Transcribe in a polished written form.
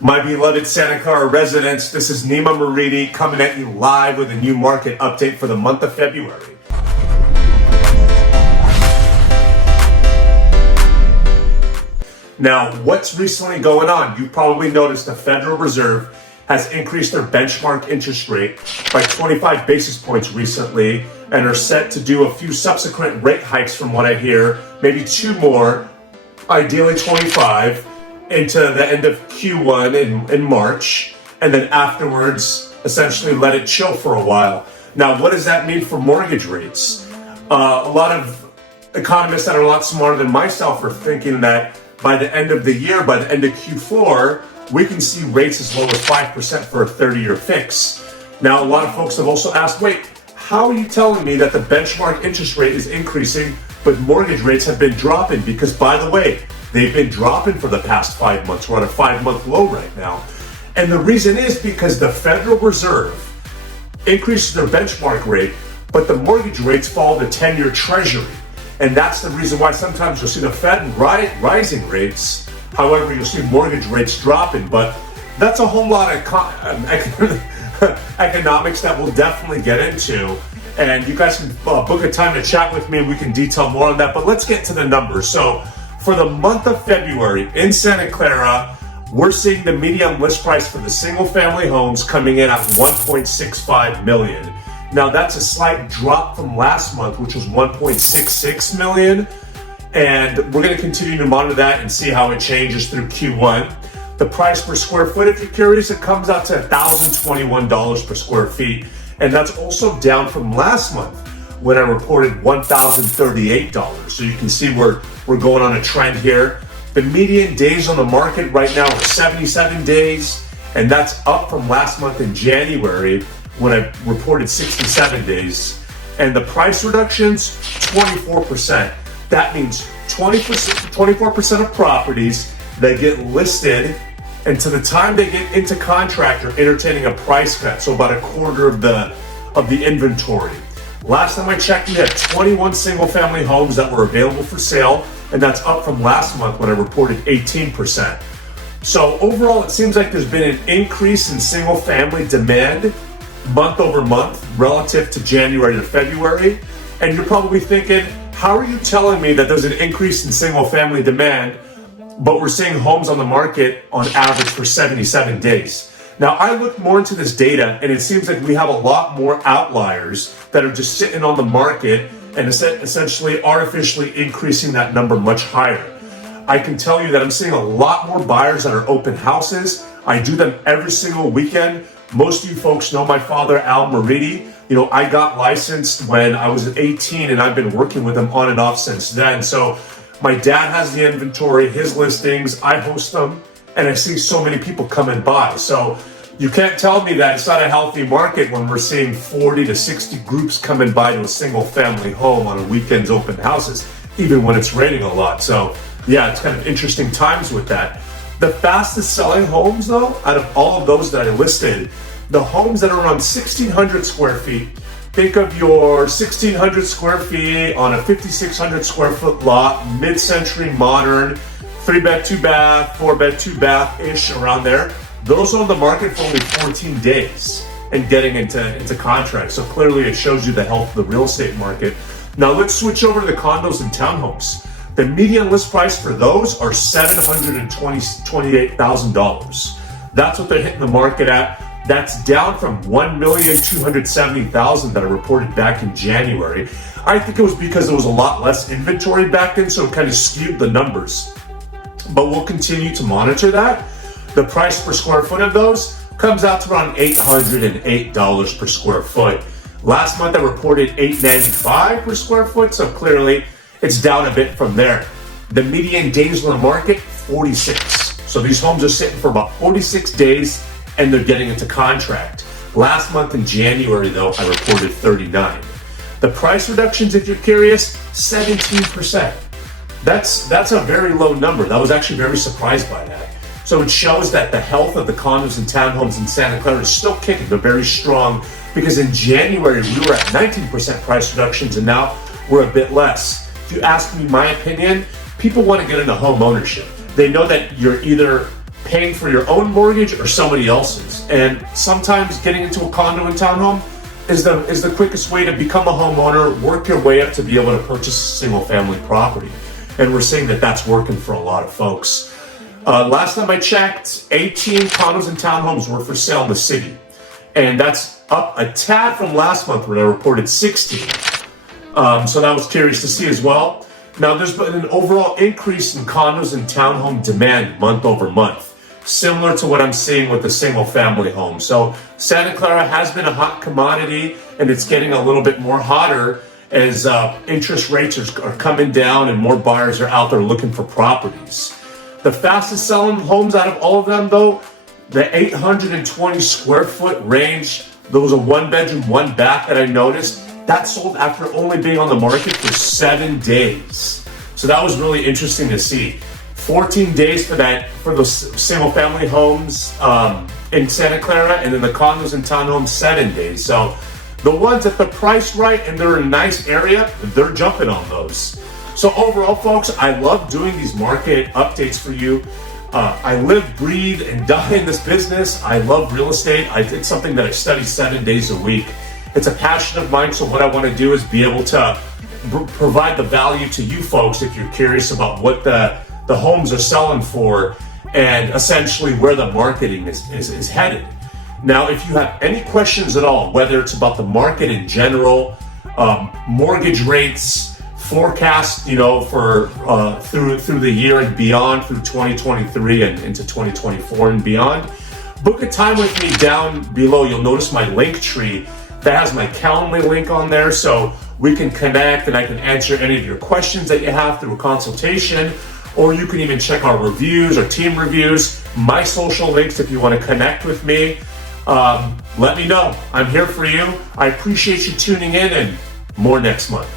My beloved Santa Clara residents, this is Nima Moridi coming at you live with a new market update for the month of February. Now, what's recently going on? You probably noticed the Federal Reserve has increased their benchmark interest rate by 25 basis points recently and are set to do a few subsequent rate hikes from what I hear, maybe 2 more, ideally 25, into the end of Q1 in March, and then afterwards essentially let it chill for a while. Now, what does that mean for mortgage rates? A lot of economists that are a lot smarter than myself are thinking that by the end of the year, by the end of Q4, we can see rates as low as 5% for a 30-year fix. Now, a lot of folks have also asked, wait, how are you telling me that the benchmark interest rate is increasing, but mortgage rates have been dropping? Because, by the way, they've been dropping for the past 5 months. We're at a 5-month low right now. And the reason is because the Federal Reserve increases their benchmark rate, but the mortgage rates follow the 10-year Treasury. And that's the reason why sometimes you'll see the Fed rising rates. However, you'll see mortgage rates dropping. But that's a whole lot of economics that we'll definitely get into. And you guys can book a time to chat with me and we can detail more on that. But let's get to the numbers. So for the month of February in Santa Clara, we're seeing the median list price for the single family homes coming in at $1.65 million. Now that's a slight drop from last month, which was $1.66 million. And we're going to continue to monitor that and see how it changes through Q1. The price per square foot, if you're curious, it comes out to $1,021 per square feet. And that's also down from last month when I reported $1,038. So you can see we're going on a trend here. The median days on the market right now are 77 days, and that's up from last month in January when I reported 67 days. And the price reductions, 24%. That means 24% of properties that get listed, and to the time they get into contract are entertaining a price cut, so about a quarter of the inventory. Last time I checked, we had 21 single-family homes that were available for sale, and that's up from last month when I reported 18%. So overall, it seems like there's been an increase in single-family demand month over month relative to January to February. And you're probably thinking, how are you telling me that there's an increase in single-family demand, but we're seeing homes on the market on average for 77 days? Now, I looked more into this data, and it seems like we have a lot more outliers that are just sitting on the market and essentially artificially increasing that number much higher. I can tell you that I'm seeing a lot more buyers that are open houses. I do them every single weekend. Most of you folks know my father, Al Moridi. You know, I got licensed when I was 18, and I've been working with him on and off since then. So my dad has the inventory, his listings, I host them, and I see so many people come and buy. So you can't tell me that it's not a healthy market when we're seeing 40 to 60 groups come and buy to a single family home on a weekend's open houses, even when it's raining a lot. So yeah, it's kind of interesting times with that. The fastest selling homes though, out of all of those that I listed, the homes that are around 1,600 square feet, think of your 1,600 square feet on a 5,600 square foot lot, mid-century modern, 3-bed, 2-bath, 4-bed, 2-bath-ish around there. Those are on the market for only 14 days and getting into contract. So clearly it shows you the health of the real estate market. Now let's switch over to the condos and townhomes. The median list price for those are $728,000. That's what they're hitting the market at. That's down from $1,270,000 that I reported back in January. I think it was because there was a lot less inventory back then, so it kind of skewed the numbers. But we'll continue to monitor that. The price per square foot of those comes out to around $808 per square foot. Last month I reported $895 per square foot, so clearly it's down a bit from there. The median days on the market, 46. So these homes are sitting for about 46 days and they're getting into contract. Last month in January though, I reported 39. The price reductions, if you're curious, 17%. That's a very low number. I was actually very surprised by that. So it shows that the health of the condos and townhomes in Santa Clara is still kicking. They're very strong because in January we were at 19% price reductions and now we're a bit less. If you ask me my opinion, people want to get into home ownership. They know that you're either paying for your own mortgage or somebody else's. And sometimes getting into a condo and townhome is the quickest way to become a homeowner, work your way up to be able to purchase a single family property. And we're seeing that that's working for a lot of folks. Last time I checked, 18 condos and townhomes were for sale in the city. And that's up a tad from last month when I reported 16. So that was curious to see as well. Now, there's been an overall increase in condos and townhome demand month over month, similar to what I'm seeing with the single family home. So Santa Clara has been a hot commodity, and it's getting a little bit more hotter as interest rates are coming down and more buyers are out there looking for properties. The fastest selling homes out of all of them, though, the 820 square foot range, there was a 1-bedroom, 1-bath that I noticed. That sold after only being on the market for 7 days. So that was really interesting to see. 14 days for those single family homes in Santa Clara, and then the condos and townhomes 7 days. So the ones at the price right and they're in a nice area, they're jumping on those. So overall, folks, I love doing these market updates for you. I live, breathe, and die in this business. I love real estate. It's something that I study 7 days a week. It's a passion of mine, so what I want to do is be able to provide the value to you folks if you're curious about what the homes are selling for and essentially where the marketing is headed. Now, if you have any questions at all, whether it's about the market in general, mortgage rates, forecast, for through the year and beyond, through 2023 and into 2024 and beyond, book a time with me down below. You'll notice my link tree that has my Calendly link on there, so we can connect and I can answer any of your questions that you have through a consultation, or you can even check our reviews or team reviews, my social links if you want to connect with me. Let me know. I'm here for you. I appreciate you tuning in, and more next month.